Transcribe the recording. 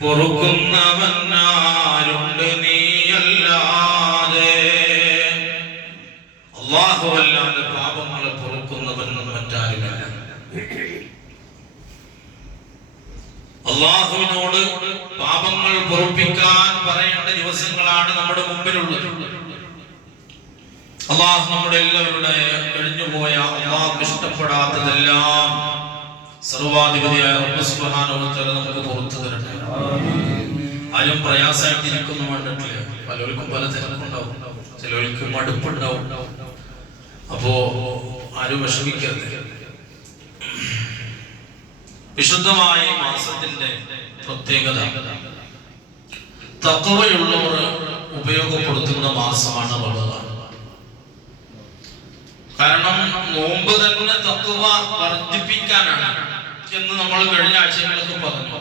പൊറുക്കുന്നവനാരുണ്ട് നീയല്ലാതെ. അല്ലാഹുവല്ലാതെ പാപങ്ങളെ പൊറുക്കുന്നവൻ മറ്റാരുമില്ല. അല്ലാഹുവിനോട് പാപങ്ങൾ പൊറുപ്പിക്കാൻ പറയേണ്ട ദിവസങ്ങളാണ് നമ്മുടെ മുമ്പിലുള്ളത്. അല്ലാഹു നമ്മുടെ എല്ലാവരുടെ കഴിഞ്ഞുപോയ അല്ലാഹുവിന് ഇഷ്ടപ്പെടാത്തതെല്ലാം സർവാധിപതിയായ റബ്ബ് സുബ്ഹാനഹു വ തആല നമുക്ക് പുറത്തു തരട്ടെ. ആരും പ്രയാസമായിട്ടിരിക്കുന്നു വേണ്ടിട്ടില്ല. പലർക്കും പല തിരക്കുണ്ടാവും, ചിലർക്ക് മടുപ്പുണ്ടാവും. അപ്പോ ആരും വിഷമിക്കരുത്. വിശുദ്ധമായ മാസത്തിന്റെ പ്രത്യേകത തഖ്വയുള്ളവർ ഉപയോഗപ്പെടുത്തുന്ന മാസമാണ് റമദാൻ. കാരണം നോമ്പ് തന്നെ തഖ്വ വർദ്ധിപ്പിക്കാനാണ് എന്ന് നമ്മൾ കഴിഞ്ഞ ആഴ്ചകളിലൊക്കെ പറഞ്ഞു.